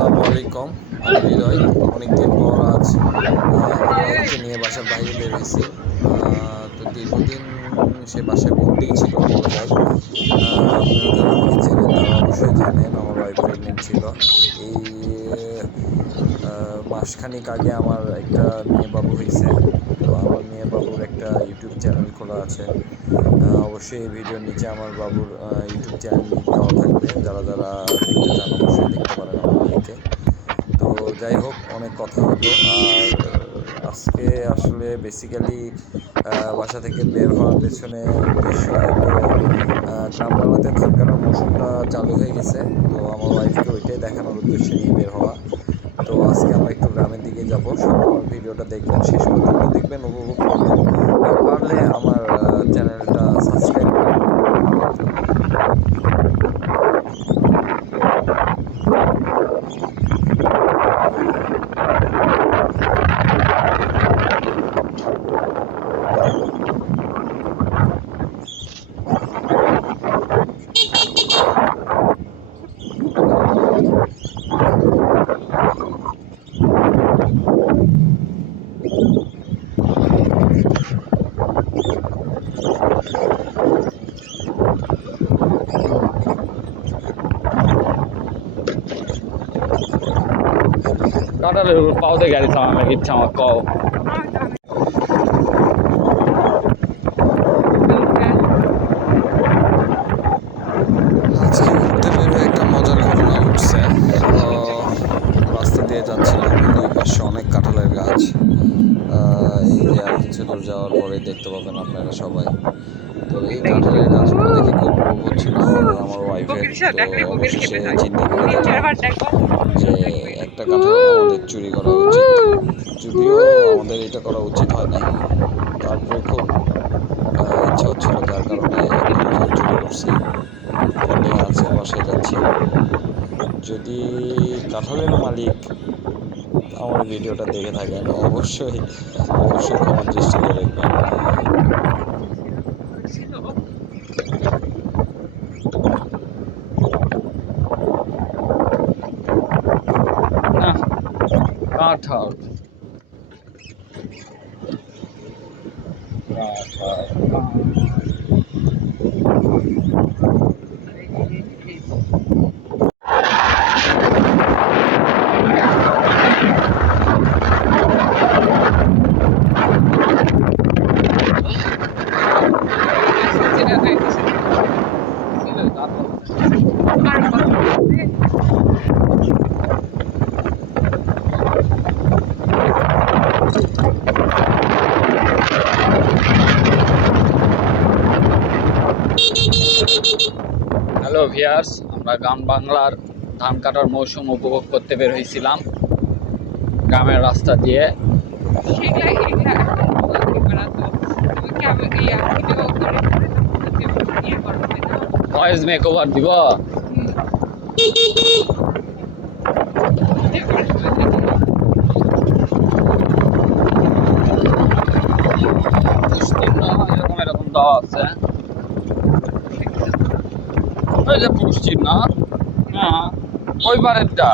আসসালামু আলাইকুম। আমি হৃদয়। অনেকদিন পর আজ আমার ওয়াইফকে নিয়ে বাসার বাইরে বের হয়েছি। তো দীর্ঘদিন সে বাসায় বন্দিই ছিল বলা যায়। আপনারা যারা আমাকে চেনেন তারা অবশ্যই জানেন আমার ওয়াইফ প্রেগনেন্ট ছিল। এই মাসখানেক আগে আমার একটা মেয়ে বাবু হয়েছে। তো আমার মেয়ে বাবুর একটা ইউটিউব চ্যানেল খোলা আছে। অবশ্যই এই ভিডিওর নিচে আমার বাবুর ইউটিউব চ্যানেল লিঙ্ক দেওয়া থাকবে। যারা যারা দেখতে চান অবশ্যই দেখতে পারেন আমার মেয়েকে। তো যাই হোক, অনেক কথা হলো। আর আজকে আসলে বেসিক্যালি বাসা থেকে বের হওয়ার পেছনে উদ্দেশ্য হলো গ্রাম বাংলাতে ধান কাটার মৌসুমটা চালু হয়ে গেছে। তো আমার ওয়াইফকে ওইটাই দেখানোর উদ্দেশ্যে নিয়ে বের হওয়া। তো আজকে আমরা একটু গ্রামের দিকে যাব। সবাই আমার ভিডিওটা দেখবেন, শেষ পর্যন্ত দেখবেন, উপভোগ করবেন। আর পারলে আমার চ্যানেলটা সাবস্ক্রাইব করে কাঁটালের উপর পাও দিয়ে গাড়ি চালানোর ইচ্ছা আমার কও। আজকে ঘুরতে বের হয়ে একটা মজার ঘটনা ঘটছে। রাস্তা দিয়ে যাচ্ছিলাম, দুই পাশে অনেক কাঁঠালের গাছ। এই যে আর কিছু দূর যাওয়ার পরে দেখতে পাবেন আপনারা সবাই। তো এই কাঁঠালের গাছগুলো দেখে খুব লোভ হচ্ছিল আমার আর আমার ওয়াইফের। তো অবশেষে চিন্তা করে দেখলাম যে একটা কাঁঠাল আমাদের চুরি করা উচিত। যদিও আমাদের এটা করা উচিত হয় নাই, তারপরে খুব ইচ্ছা হচ্ছিল, যার কারণে একটা কাঁঠাল চুরি করছি। এটা নিয়ে আজকে বাসায় যাচ্ছি। যদি কাঁঠালের মালিক আমার ভিডিওটা দেখে থাকেন অবশ্যই অবশ্যই ক্ষমার দৃষ্টিতে দেখবেন। না কাঁঠাল হ্যালো ভিয়ার্স, আমরা গ্রাম বাংলার ধান কাটার মৌসুম উপভোগ করতে বের হয়েছিলাম গ্রামের রাস্তা দিয়ে। ভয়েস মেক ওভার দিব। এরকম এরকম দেওয়া আছে, ওই যে পুষ্টির না, হ্যাঁ ওই বারেরটা।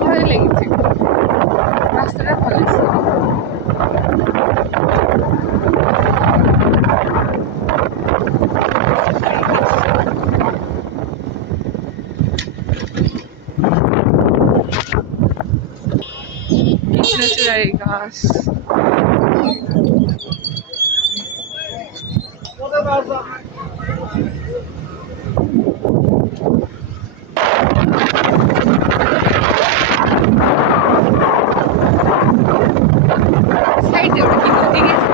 ভালো লেগেছে, রাস্তাটা ভালো ছিল। কৃষ্ণচূড়ার গাছ, সাইডে ওটা কি নদী গেছে?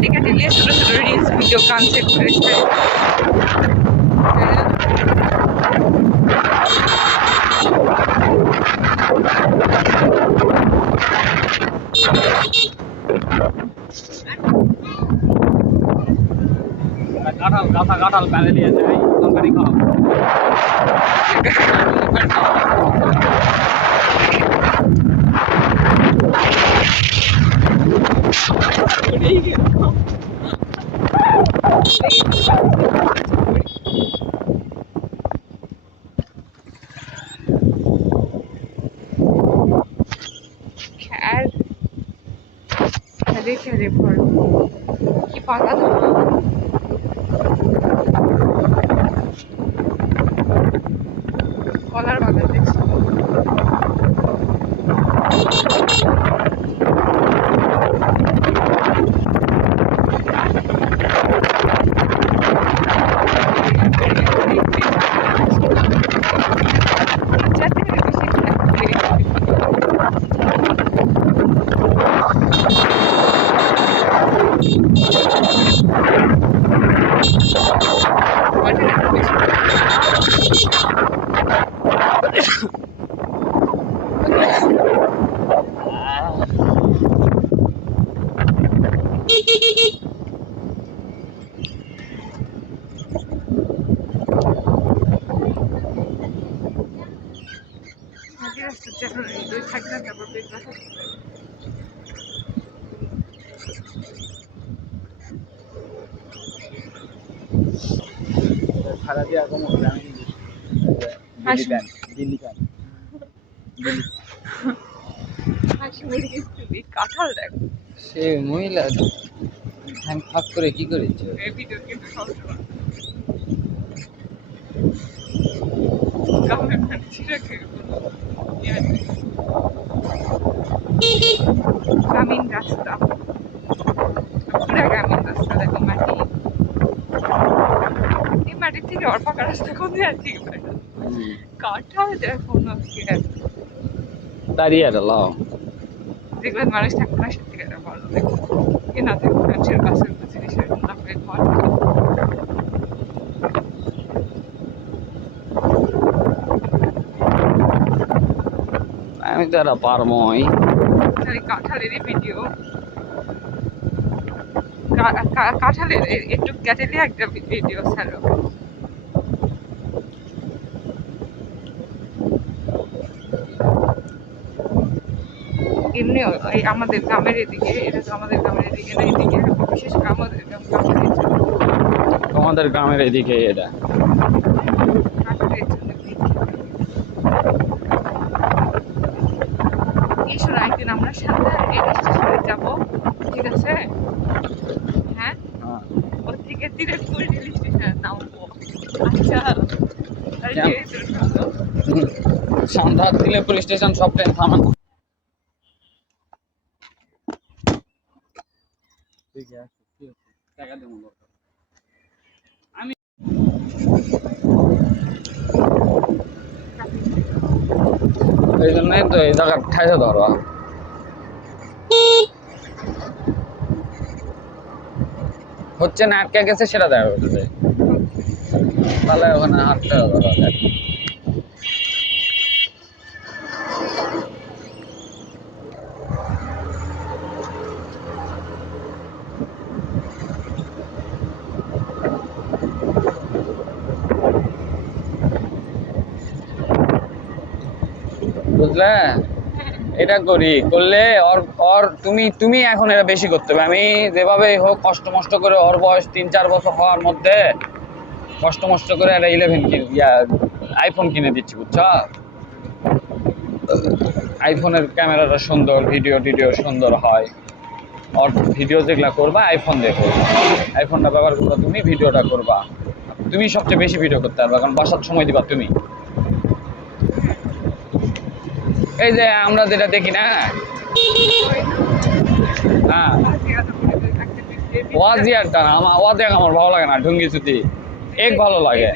মাটি কাটি নিয়ে ছোট ছোট রিলস ভিডিও গান সেট করেছে কাঁঠাল গাছা কাঁঠাল প্যানে দিয়েছে এই তরকারি খাও খ্যার খ্যারে খ্যারে ভর কি পাতা তো কলার বাগান দেখছি যাতে বেশি আগে রাস্তা যেন দুই থাকবে না তারপর পেট ব্যথা খারাপ দিয়ে এখন দিল্লি প্যান হাসি মুরগি খুবই কাঁঠাল দেখ সে মহিলা হ্যাং ফাঁক করে কি করেছে এই ভিডিও কিন্তু সবসময় গ্রামের মানুষেরা গ্রামীণ রাস্তা পুরা গ্রামীণ রাস্তা দেখো মাটি এই মাটির থেকে ওর পাকা রাস্তা কোথায় আছে কাঁঠাল দেখো না দাঁড়িয়ে এটা লাও যেগুলো মানুষ থাকবে না সত্যিকার ভালো দেখো এ না দেখো মানুষের কাছে জিনিসের না করে ঘর আমি তো এটা পারমই সরি কাঁঠালেরই ভিডিও কাঁঠালের একটু কেটেলে একটা ভিডিও ছাড়ো এমনি এই আমাদের গ্রামের এদিকে এটা তো আমাদের গ্রামের এদিকে না এদিকে বিশেষ করে আমাদের গ্রামের তোমাদের গ্রামের এদিকে এটা কাঁঠালের জন্য এসো না একদিন আমরা সাথে রেল স্টেশনে যাবো ঠিক আছে হ্যাঁ ওর থেকে তিরানব্বই রেল স্টেশনে নামবো আচ্ছা আর কেন? যে দুর্গন্ধ। সন্ধ্যা দিলে পুলিশ স্টেশন সব ট্রেন থামে না টাকা দেবো আমি এই জন্যই তো এই জায়গা ঠাইতে ধরো হচ্ছে না আটকে গেছে সেটা দেখা হচ্ছে তাহলে ওখানে হাঁটতে ধরো বুঝলে এটা করি করলে ওর তুমি এখন এটা বেশি করতে হবে আমি যেভাবে হোক কষ্ট মষ্ট করে ওর বয়স 3-4 বছর হওয়ার মধ্যে কষ্ট মষ্ট করে একটা 11 আইফোন কিনে দিচ্ছি বুঝছো আইফোনের ক্যামেরাটা সুন্দর ভিডিও সুন্দর হয় ওর ভিডিও যেগুলা করবা আইফোন দিয়ে করবা আইফোনটা ব্যবহার করবা তুমি ভিডিওটা করবা তুমি সবচেয়ে বেশি ভিডিও করতে পারবা কারণ বাসার সময় দিবা তুমি এই যে আমরা যেটা দেখি না হ্যাঁ ওয়াজিয়ারটা না আমার ওয়াজিয়ার আমার ভালো লাগে না ঢুঙ্গি চুতি এক ভালো লাগে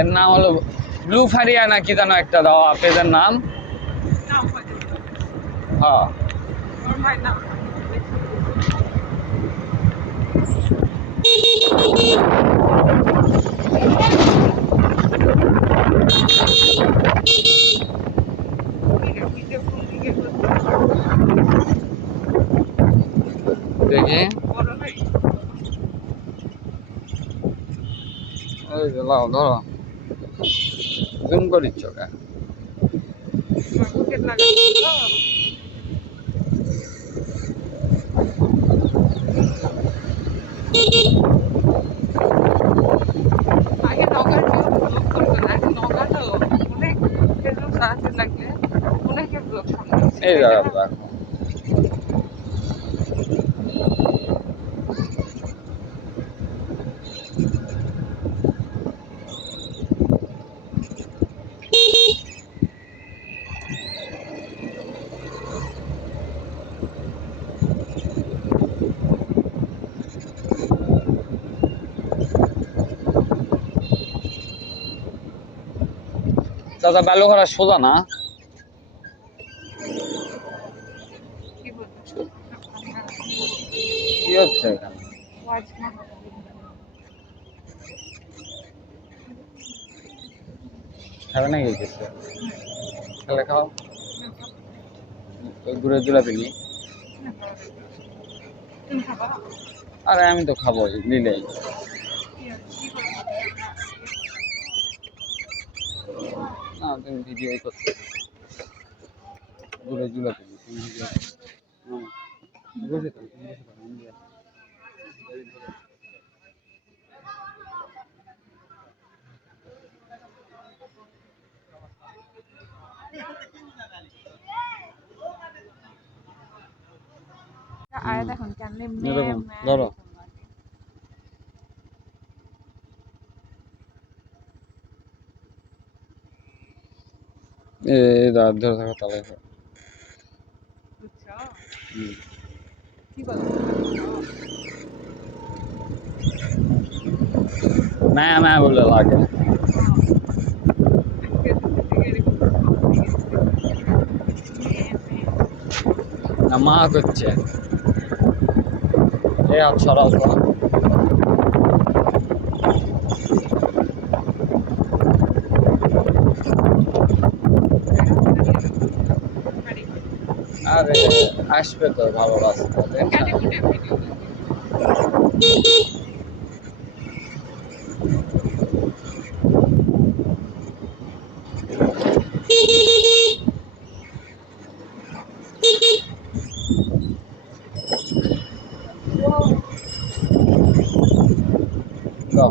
এর নাম হলো ব্লু ফারিয়া না কি জানো একটা দাও পেজের নাম হ্যাঁ ভিডিও কোন দিকে করতে দেখি বড় ভাই এই যে লাও ধরো জুম করিচ্ছ কেন বুকেট লাগাচ্ছি তো আগে নগার ব্লগ করতো না এখন নগা তো অনেক ফেসবুক চালাতে লাগলে অনেকের ব্লগ সামনে আসে, এই তাই দেখো না? দেখো দাদা বালুঘাটা সোজা না কি বলছো? কি হচ্ছে এখানে ওয়াজ না খাবে নাকি কিছু খেলে খাও ওই গুড়ের জুলাপি নি তুমি খাবা আরে আমি তো খাবোই নিলেই কি না তুমি ভিডিও করতে গুড়ের জুলাপি নি তুমি ভিডিও বুঝে তো তুমি বসে থাকো, আমি যাই। আর দেখুন কেমনে এরকম ধরো এই রাত ধরে থাকো তাহলে বুঝছো হুম। কি বলো মায়া মায়া বলে লাগে না মা করছে এই হাত সরাও তো আরে আসবে তো ভালো রাস্তা তাই না? দাও